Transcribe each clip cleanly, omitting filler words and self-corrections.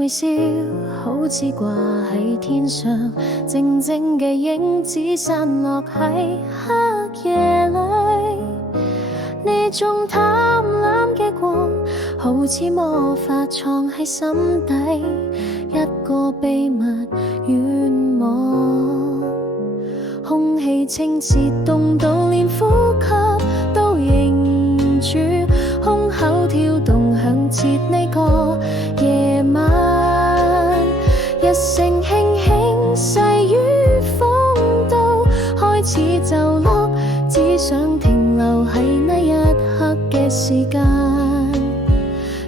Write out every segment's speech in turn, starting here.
微笑，好似掛喺天上，靜靜嘅影子散落喺黑夜裏。呢種貪婪嘅光，好似魔法藏喺心底，一個秘密願望。空氣清澈凍到連呼吸都凝住，胸口跳動響徹呢個夜晚。一聲輕輕細雨風都開始就落，只想停留喺那一刻嘅時間。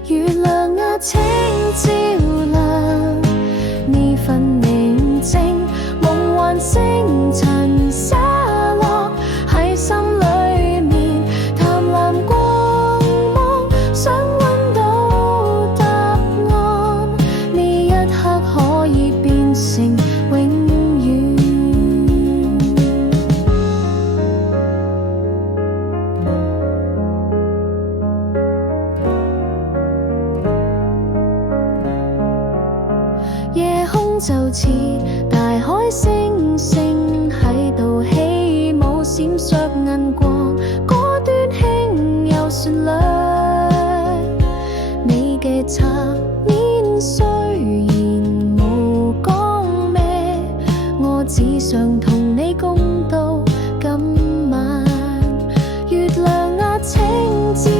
月亮啊，請照亮呢份寧靜，夢幻星塵灑落喺心裏面，淡藍光芒想搵到答案，呢一刻可以變成永遠。夜空就似大海，星星喺度起舞，閃爍銀光，果斷輕柔旋律。你嘅側面雖然無講咩，我只想同你共度今晚。月亮啊，請照